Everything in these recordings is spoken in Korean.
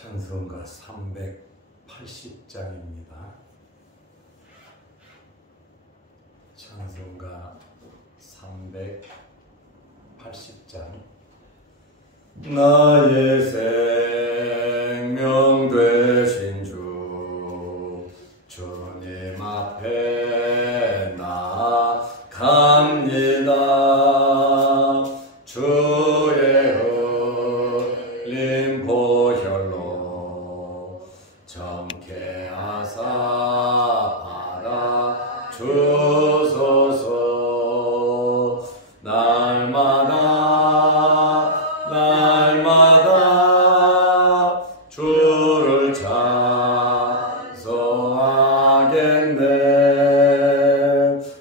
찬송가 380장입니다. 찬송가 380장. 나의 생명 되신 주 주님 앞에 나아갑니다. 주의 흘린 보혈로 정케 하사 받아 주소서. 날마다 주를 찬송하겠네.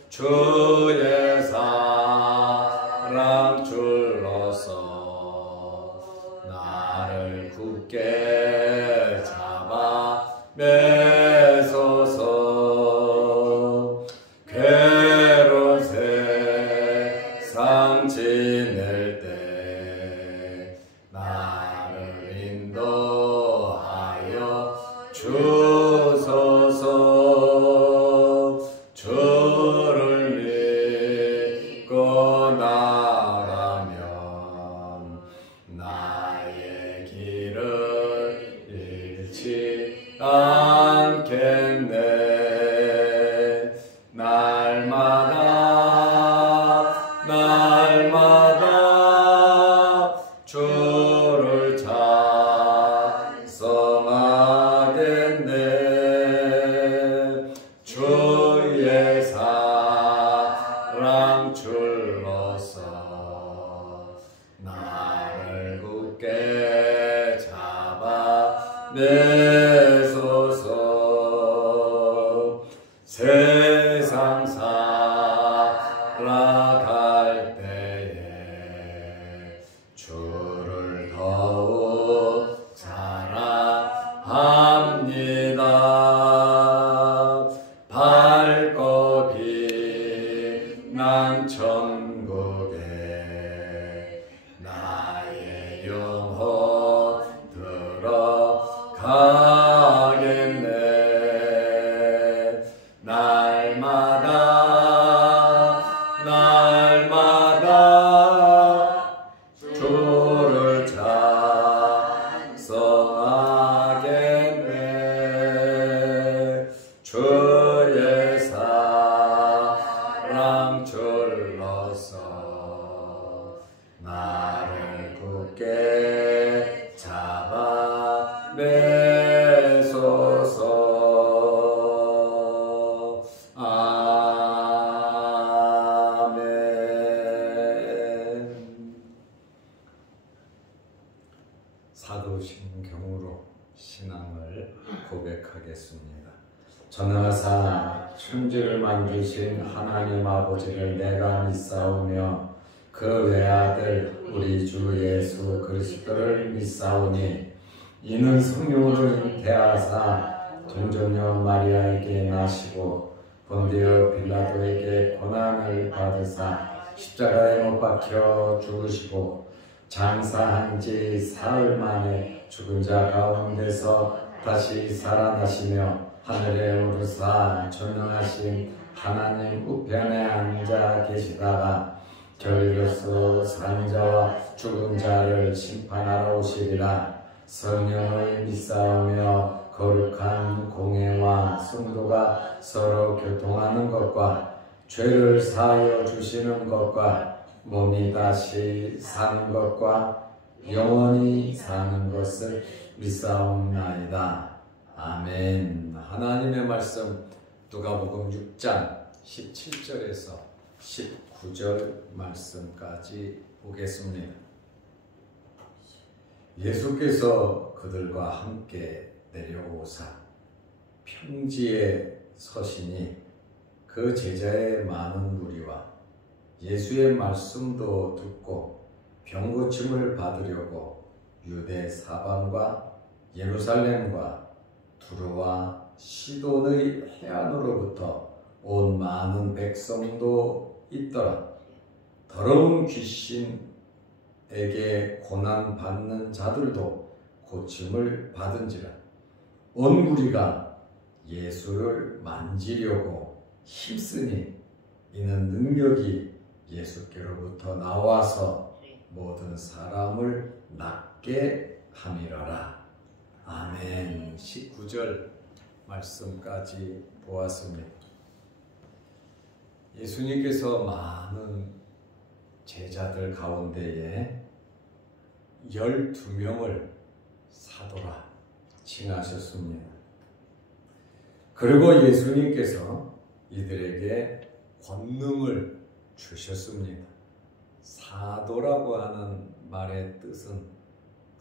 주의 사랑 줄로서 나를 굳게 잡아 매소서. 괴로운 세상 지낼 때 나를 인도하여 주소서. 주를 믿고 나가면 나의 길을 잃지 않겠네. 날마다 주를 찬송하겠네. 주의 사랑 줄로서 나를 굳게 잡아 매소서. 세상 살아갈 때에 주를 더욱 사랑합니다. 밝고 빛난 천국에 나의 영혼 들어가겠네. 날마다 주를 찬송하겠네. 주의 사랑 줄로서 나를 굳게 잡아 매소서. 사도신경으로 신앙을 고백하겠습니다. 전하사 천지를 만드신 하나님 아버지를 내가 믿사오며 그 외아들 우리 주 예수 그리스도를 믿사오니 이는 성령으로 잉태하사 동정녀 마리아에게 나시고 본디오 빌라도에게 고난을 받으사 십자가에 못 박혀 죽으시고 장사한 지 사흘 만에 죽은 자 가운데서 다시 살아나시며 하늘에 오르사 전능하신 하나님 우편에 앉아 계시다가 저리로서 산 자와 죽은 자를 심판하러 오시리라. 성령을 믿사오며 거룩한 공회와 성도가 서로 교통하는 것과 죄를 사하여 주시는 것과 몸이 다시 사는 것과 영원히 사는 것을 믿사옵나이다. 아멘. 하나님의 말씀 누가복음 6장 17절에서 19절 말씀까지 보겠습니다. 예수께서 그들과 함께 내려오사 평지에 서시니 그 제자의 많은 무리와 예수의 말씀도 듣고 병고침을 받으려고 유대 사방과 예루살렘과 두루와 시돈의 해안으로부터 온 많은 백성도 있더라. 더러운 귀신에게 고난받는 자들도 고침을 받은지라. 온 무리가 예수를 만지려고 힘쓰니 이는 능력이 예수께로부터 나와서 모든 사람을 낫게 함이라라. 아멘. 19절 말씀까지 보았습니다. 예수님께서 많은 제자들 가운데에 12명을 사도라 칭하셨습니다. 그리고 예수님께서 이들에게 권능을 주셨습니다. 사도라고 하는 말의 뜻은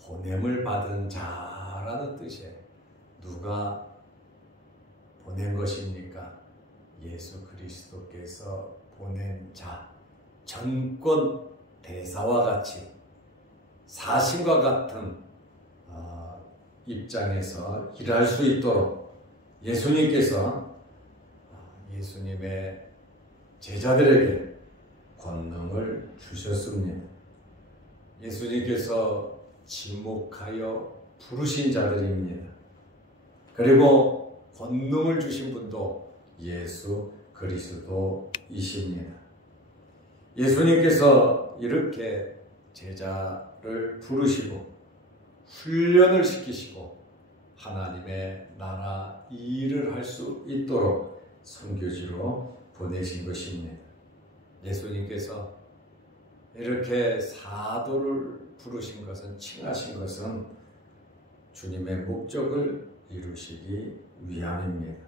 보냄을 받은 자라는 뜻이에요. 누가 보낸 것입니까? 예수 그리스도께서 보낸 자, 전권 대사와 같이 사신과 같은 입장에서 일할 수 있도록 예수님께서 예수님의 제자들에게 권능을 주셨습니다. 예수님께서 지목하여 부르신 자들입니다. 그리고 권능을 주신 분도 예수 그리스도이십니다. 예수님께서 이렇게 제자를 부르시고 훈련을 시키시고 하나님의 나라 일을 할 수 있도록 선교지로 보내신 것입니다. 예수님께서 이렇게 사도를 부르신 것은, 칭하신 것은 주님의 목적을 이루시기 위함입니다.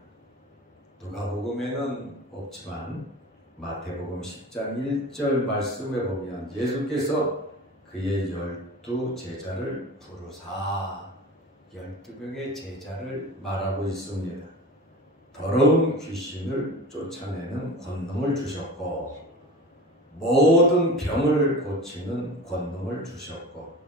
누가복음에는 없지만 마태복음 10장 1절 말씀에 보면 예수께서 그의 12 제자를 부르사 12명의 제자를 말하고 있습니다. 더러운 귀신을 쫓아내는 권능을 주셨고 모든 병을 고치는 권능을 주셨고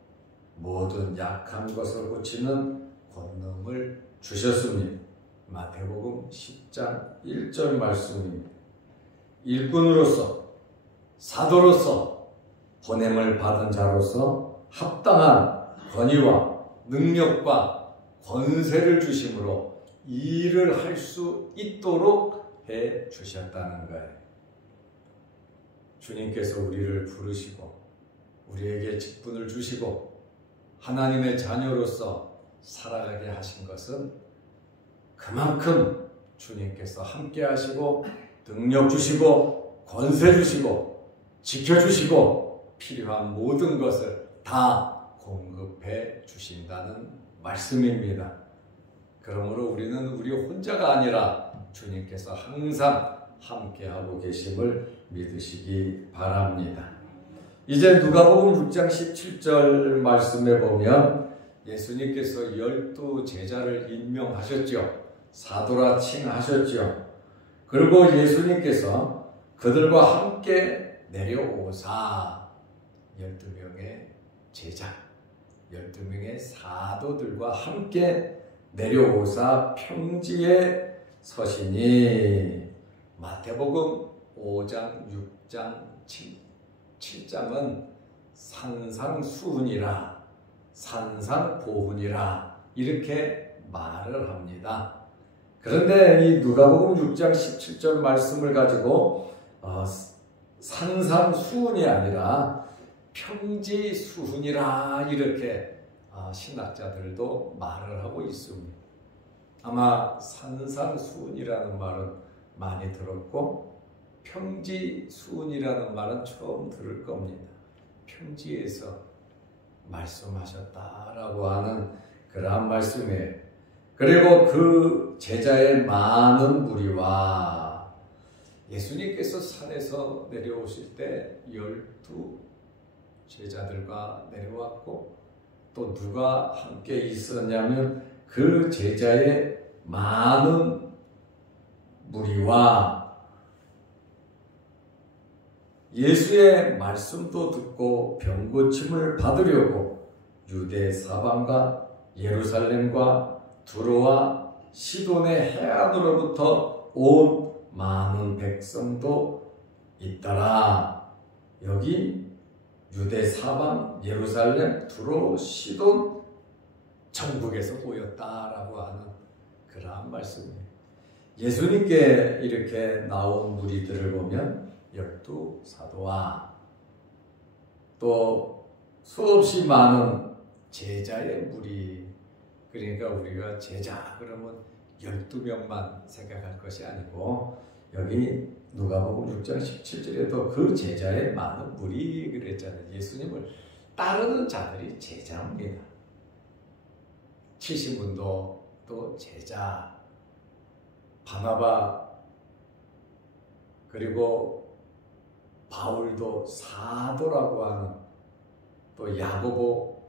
모든 약한 것을 고치는 권능을 주셨습니다. 마태복음 10장 1절 말씀입니다. 일꾼으로서, 사도로서, 보냄을 받은 자로서 합당한 권위와 능력과 권세를 주심으로 일을 할 수 있도록 해 주셨다는 거예요. 주님께서 우리를 부르시고 우리에게 직분을 주시고 하나님의 자녀로서 살아가게 하신 것은 그만큼 주님께서 함께 하시고 능력 주시고 권세 주시고 지켜주시고 필요한 모든 것을 다 공급해 주신다는 말씀입니다. 그러므로 우리는 우리 혼자가 아니라 주님께서 항상 함께하고 계심을 믿으시기 바랍니다. 이제 누가복음 6장 17절 말씀에 보면 예수님께서 12 제자를 임명하셨죠. 사도라 칭하셨죠. 그리고 예수님께서 그들과 함께 내려오사 12명의 제자, 12명의 사도들과 함께 내려오사 평지에 서시니 마태복음 5장, 6장, 7장은 산상수훈이라 산상보훈이라 이렇게 말을 합니다. 그런데 이 누가복음 6장 17절 말씀을 가지고 산상수훈이 아니라 평지수훈이라 이렇게 신학자들도 말을 하고 있습니다. 아마 산상수훈이라는 말은 많이 들었고 평지수훈이라는 말은 처음 들을 겁니다. 평지에서 말씀하셨다라고 하는 그러한 말씀이에요. 그리고 그 제자의 많은 무리와 예수님께서 산에서 내려오실 때 12 제자들과 내려왔고 또 누가 함께 있었냐면 그 제자의 많은 무리와 예수의 말씀도 듣고 병고침을 받으려고 유대 사방과 예루살렘과 두로와 시돈의 해안으로부터 온 많은 백성도 있더라. 여기 유대 사방, 예루살렘, 두로, 시돈 천국에서 보였다라고 하는 그러한 말씀이에요. 예수님께 이렇게 나온 무리들을 보면 12사도와 또 수없이 많은 제자의 무리, 그러니까 우리가 제자 그러면 12명만 생각할 것이 아니고 여기 누가복음 6장 17절에도 그 제자의 많은 무리 그랬잖아요. 예수님을 따르는 자들이 제자입니다. 시몬도 또 제자, 바나바 그리고 바울도 사도라고 하는, 또 야고보,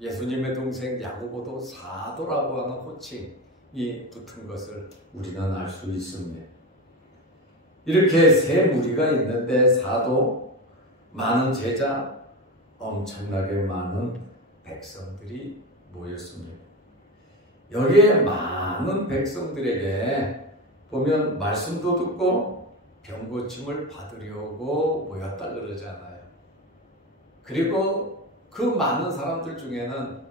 예수님의 동생 야고보도 사도라고 하는 호칭이 붙은 것을 우리는 알 수 있습니다. 이렇게 세 무리가 있는데 사도, 많은 제자, 엄청나게 많은 백성들이 모였습니다. 여기에 많은 백성들에게 보면 말씀도 듣고 병고침을 받으려고 모였다 그러잖아요. 그리고 그 많은 사람들 중에는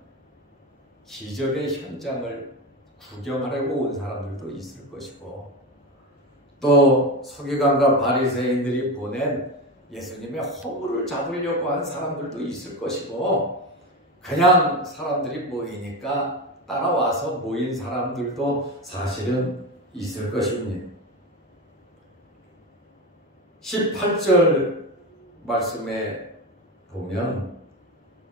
기적의 현장을 구경하려고 온 사람들도 있을 것이고, 또 서기관과 바리새인들이 보낸 예수님의 허물을 잡으려고 한 사람들도 있을 것이고, 그냥 사람들이 모이니까 따라와서 모인 사람들도 사실은 있을 것입니다. 18절 말씀에 보면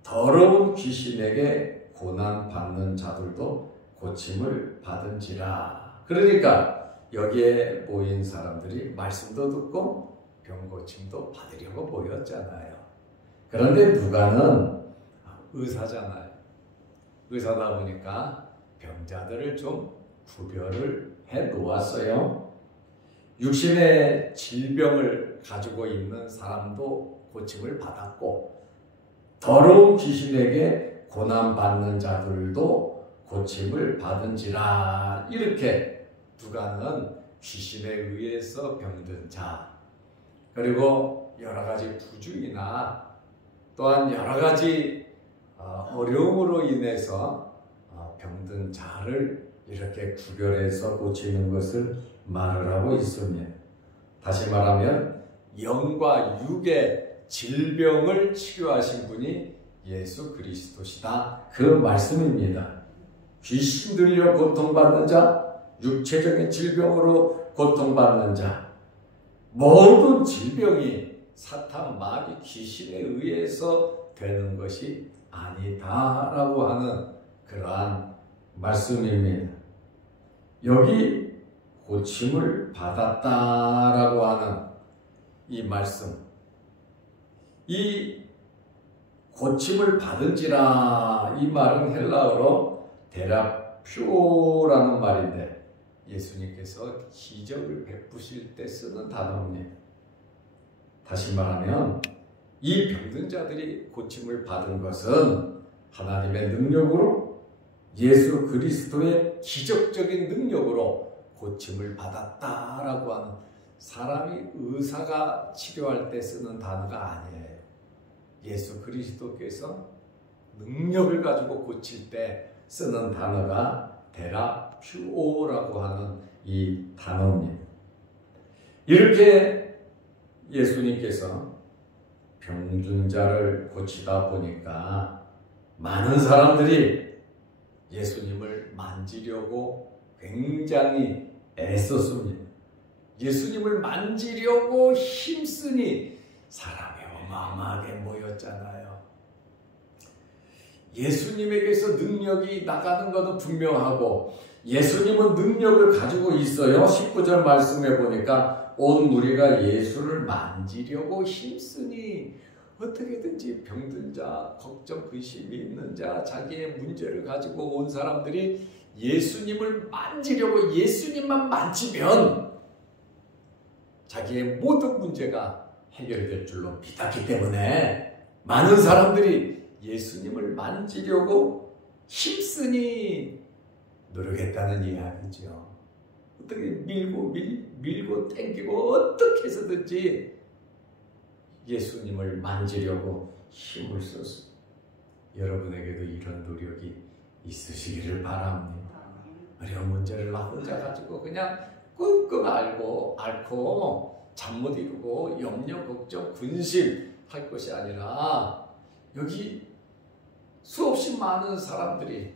더러운 귀신에게 고난받는 자들도 고침을 받은지라. 그러니까 여기에 모인 사람들이 말씀도 듣고 병고침도 받으려고 모였잖아요. 그런데 누가는 의사잖아요. 의사다 보니까 병자들을 좀 구별을 해 놓았어요. 육신의 질병을 가지고 있는 사람도 고침을 받았고, 더러운 귀신에게 고난받는 자들도 고침을 받은지라. 이렇게 누가는 귀신에 의해서 병든 자, 그리고 여러 가지 부주의나 또한 여러 가지 어려움으로 인해서 병든 자를 이렇게 구별해서 고치는 것을 말을 하고 있습니다. 다시 말하면 영과 육의 질병을 치료하신 분이 예수 그리스도시다, 그 말씀입니다. 귀신 들려 고통받는 자, 육체적인 질병으로 고통받는 자, 모든 질병이 사탄, 마귀, 귀신에 의해서 되는 것이 아니다라고 하는 그러한 말씀입니다. 여기 고침을 받았다라고 하는 이 말씀, 이 고침을 받은지라, 이 말은 헬라어로 데라퓨라는 말인데 예수님께서 기적을 베푸실 때 쓰는 단어입니다. 다시 말하면 이 병든 자들이 고침을 받은 것은 하나님의 능력으로, 예수 그리스도의 기적적인 능력으로 고침을 받았다라고 하는, 사람이 의사가 치료할 때 쓰는 단어가 아니에요. 예수 그리스도께서 능력을 가지고 고칠 때 쓰는 단어가 데라퓨오라고 하는 이 단어입니다. 이렇게 예수님께서 병든 자를 고치다 보니까 많은 사람들이 예수님을 만지려고 굉장히 애썼습니다. 예수님을 만지려고 힘쓰니 사람이 어마어마하게 모였잖아요. 예수님에게서 능력이 나가는 것은 분명하고, 예수님은 능력을 가지고 있어요. 19절 말씀해 보니까 온 무리가 예수를 만지려고 힘쓰니, 어떻게든지 병든 자, 걱정, 근심이 있는 자, 자기의 문제를 가지고 온 사람들이 예수님을 만지려고, 예수님만 만지면 자기의 모든 문제가 해결될 줄로 믿었기 때문에 많은 사람들이 예수님을 만지려고 힘쓰니 노력했다는 이야기죠. 어떻게 밀고 땡기고 어떻게 해서든지 예수님을 만지려고 힘을 썼습니다. 여러분에게도 이런 노력이 있으시기를 바랍니다. 어려운 문제를 나 혼자 가지고 그냥 끙끙 앓고 잠 못 이루고 염려, 걱정, 근심 할 것이 아니라 여기 수없이 많은 사람들이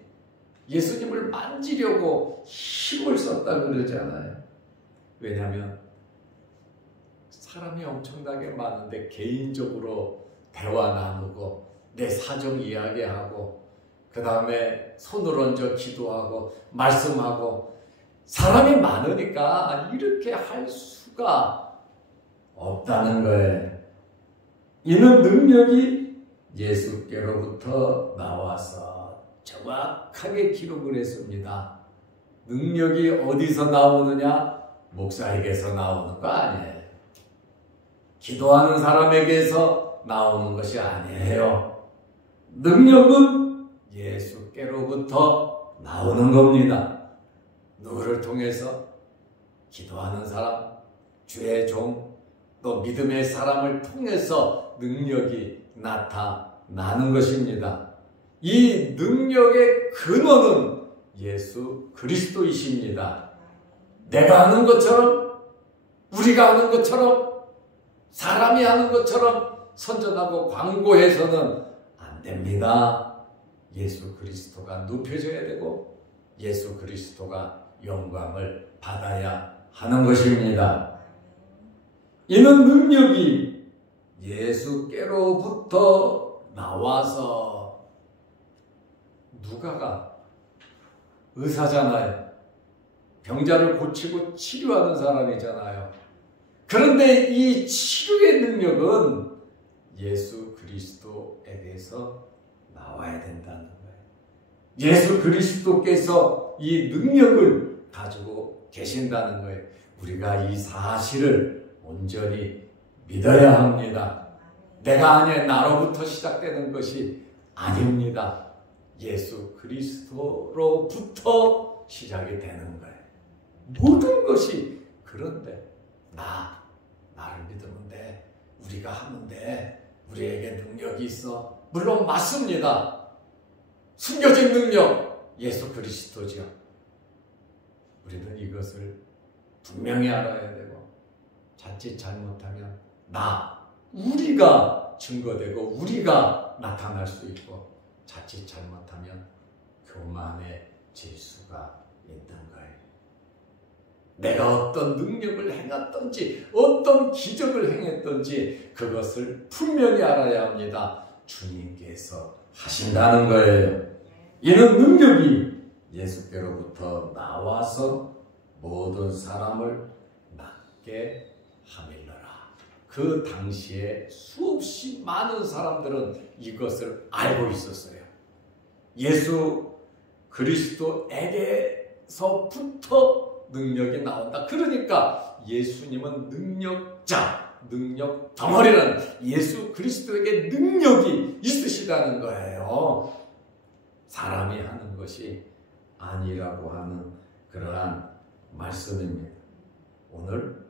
예수님을 만지려고 힘을 썼다 그러잖아요. 왜냐하면 사람이 엄청나게 많은데 개인적으로 대화 나누고 내 사정 이야기하고 그 다음에 손을 얹어 기도하고 말씀하고 사람이 많으니까 이렇게 할 수가 없다는 거예요. 이는 능력이 예수께로부터 나와서 정확하게 기록을 했습니다. 능력이 어디서 나오느냐? 목사에게서 나오는 거 아니에요. 기도하는 사람에게서 나오는 것이 아니에요. 능력은 예수께로부터 나오는 겁니다. 누구를 통해서? 기도하는 사람, 주의 종, 또 믿음의 사람을 통해서 능력이 나타나는 것입니다. 이 능력의 근원은 예수 그리스도이십니다. 내가 하는 것처럼, 우리가 하는 것처럼, 사람이 하는 것처럼 선전하고 광고해서는 안 됩니다. 예수 그리스도가 높여져야 되고 예수 그리스도가 영광을 받아야 하는 것입니다. 이는 능력이 예수께로부터 나와서 누가가 의사잖아요. 병자를 고치고 치료하는 사람이잖아요. 그런데 이 치료의 능력은 예수 그리스도에게서 나와야 된다는 거예요. 예수 그리스도께서 이 능력을 가지고 계신다는 거예요. 우리가 이 사실을 온전히 믿어야 합니다. 내가 아니야 나로부터 시작되는 것이 아닙니다. 예수 그리스도로부터 시작이 되는 거예요. 모든 것이 그런데 나를 믿으면 돼. 우리가 하면 돼. 우리에게 능력이 있어. 물론 맞습니다. 숨겨진 능력 예수 그리스도죠. 우리는 이것을 분명히 알아야 되고 자칫 잘못하면 우리가 증거되고 우리가 나타날 수 있고 자칫 잘못하면 교만해질 수가 있는 거예요. 내가 어떤 능력을 행했던지 어떤 기적을 행했던지 그것을 분명히 알아야 합니다. 주님께서 하신다는 거예요. 이는 능력이 예수께로부터 나와서 모든 사람을 낫게 함이러라. 그 당시에 수없이 많은 사람들은 이것을 알고 있었어요. 예수 그리스도에게서부터 능력이 나온다. 그러니까 예수님은 능력자, 능력 덩어리라는 예수 그리스도에게 능력이 있으시다는 거예요. 사람이 하는 것이 아니라고 하는 그러한 말씀입니다. 오늘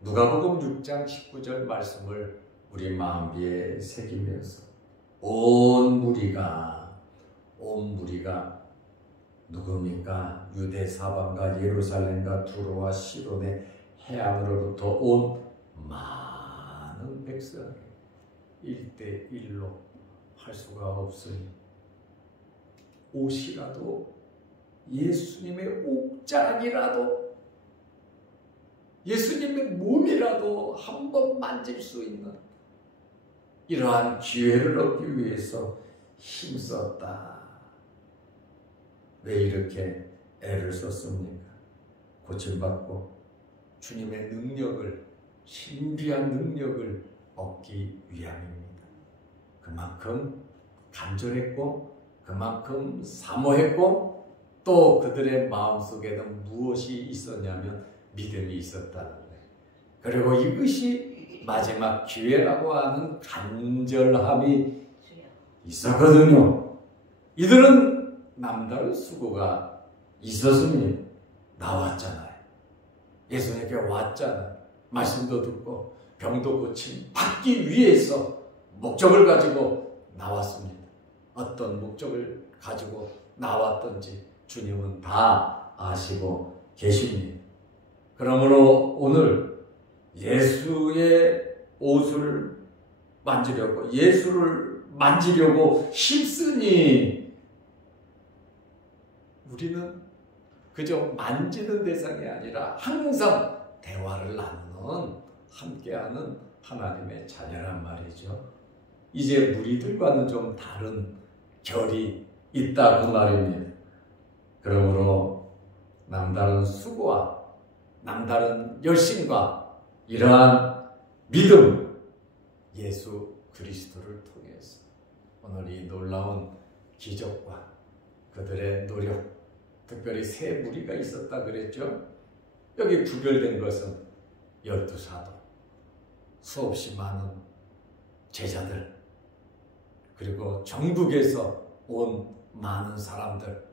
누가복음 6장 19절 말씀을 우리 마음비에 새기면서 온 무리가 누굽니까? 유대 사방과 예루살렘과 두로와 시돈의 해안으로부터 온 많은 백성이 1대1로 할 수가 없으니 옷이라도 예수님의 옥장이라도 예수님의 몸이라도 한번 만질 수 있는 이러한 기회를 얻기 위해서 힘썼다. 왜 이렇게 애를 썼습니까? 고침받고 주님의 능력을, 신비한 능력을 얻기 위함입니다. 그만큼 간절했고 그만큼 사모했고 또 그들의 마음속에는 무엇이 있었냐면 믿음이 있었다는 거예요. 그리고 이것이 마지막 기회라고 하는 간절함이 있었거든요. 이들은 남다른 수고가 있었습니다. 나왔잖아요. 예수님께 왔잖아요. 말씀도 듣고 병도 고침 받기 위해서 목적을 가지고 나왔습니다. 어떤 목적을 가지고 나왔던지 주님은 다 아시고 계십니다. 그러므로 오늘 예수의 옷을 만지려고, 예수를 만지려고 힘쓰니 우리는 그저 만지는 대상이 아니라 항상 대화를 나누는, 함께하는 하나님의 자녀란 말이죠. 이제 무리들과는 좀 다른 결이 있다 그 말입니다. 그러므로 남다른 수고와 남다른 열심과 이러한 믿음, 예수 그리스도를 통해서 오늘 이 놀라운 기적과 그들의 노력, 특별히 세 무리가 있었다 그랬죠. 여기 구별된 것은 12사도, 수없이 많은 제자들, 그리고 전국에서 온 많은 사람들,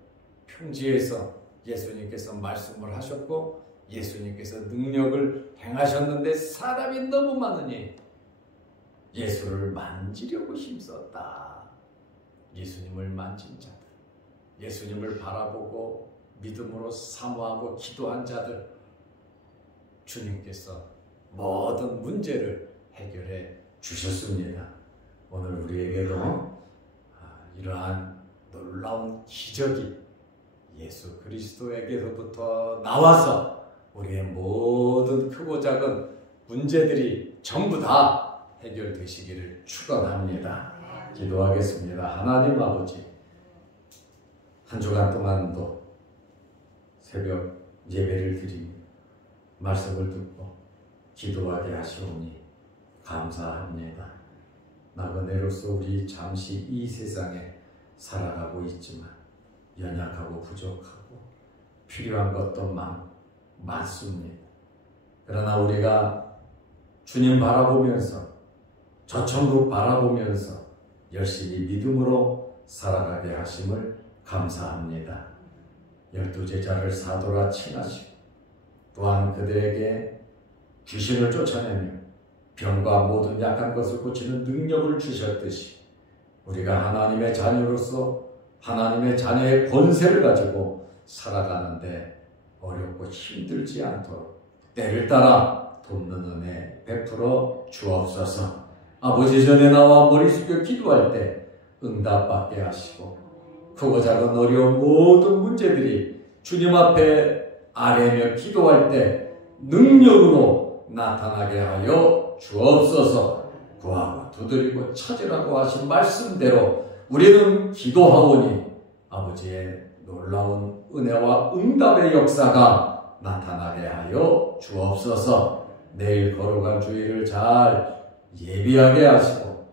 평지에서 예수님께서 말씀을 하셨고 예수님께서 능력을 행하셨는데 사람이 너무 많으니 예수를 만지려고 힘썼다. 예수님을 만진 자들, 예수님을 바라보고 믿음으로 사모하고 기도한 자들, 주님께서 모든 문제를 해결해 주셨습니다. 오늘 우리에게도 이러한 놀라운 기적이 예수 그리스도에게로부터 나와서 우리의 모든 크고 작은 문제들이 전부 다 해결되시기를 축원합니다. 기도하겠습니다. 하나님 아버지, 한 주간 동안도 새벽 예배를 드리며 말씀을 듣고 기도하게 하시오니 감사합니다. 나그네로서 우리 잠시 이 세상에 살아가고 있지만 연약하고 부족하고 필요한 것도 많습니다. 그러나 우리가 주님 바라보면서, 저천국 바라보면서 열심히 믿음으로 살아가게 하심을 감사합니다. 12제자를 사도라 칭하시고 또한 그들에게 귀신을 쫓아내며 병과 모든 약한 것을 고치는 능력을 주셨듯이 우리가 하나님의 자녀로서 하나님의 자녀의 권세를 가지고 살아가는데 어렵고 힘들지 않도록 때를 따라 돕는 은혜 베풀어 주옵소서. 아버지 전에 나와 머리 숙여 기도할 때 응답받게 하시고 크고 작은 어려운 모든 문제들이 주님 앞에 아뢰며 기도할 때 능력으로 나타나게 하여 주옵소서. 구하고 두드리고 찾으라고 하신 말씀대로 우리는 기도하오니 아버지의 놀라운 은혜와 응답의 역사가 나타나게 하여 주옵소서. 내일 거룩한 주일을 잘 예비하게 하시고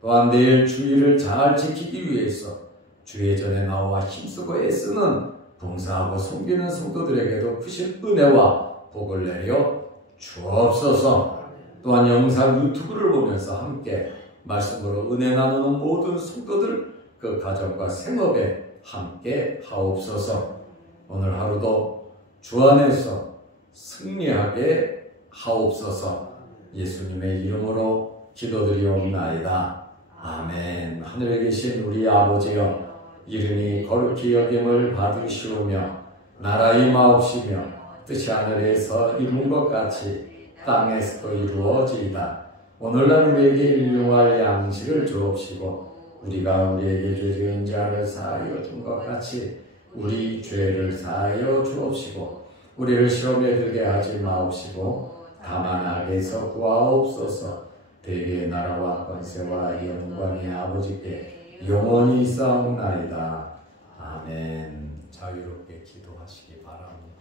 또한 내일 주일을 잘 지키기 위해서 주의 전에 나와 힘쓰고 애쓰는 봉사하고 섬기는 성도들에게도 크신 은혜와 복을 내려 주옵소서. 또한 영상 유튜브를 보면서 함께 말씀으로 은혜 나누는 모든 성도들 그 가정과 생업에 함께 하옵소서. 오늘 하루도 주 안에서 승리하게 하옵소서. 예수님의 이름으로 기도드리옵나이다. 아멘. 하늘에 계신 우리 아버지여, 이름이 거룩히 여김을 받으시오며 나라 임하옵시며 뜻이 하늘에서 이룬 것 같이 땅에서도 이루어지이다. 오늘날 우리에게 일용할 양식을 주옵시고 우리가 우리에게 죄 지은 자를 사하여 준 것 같이 우리 죄를 사하여 주옵시고 우리를 시험에 들게 하지 마옵시고 다만 악에서 구하옵소서. 대개의 나라와 권세와 영광이 아버지께 영원히 있사옵나이다. 아멘. 자유롭게 기도하시기 바랍니다.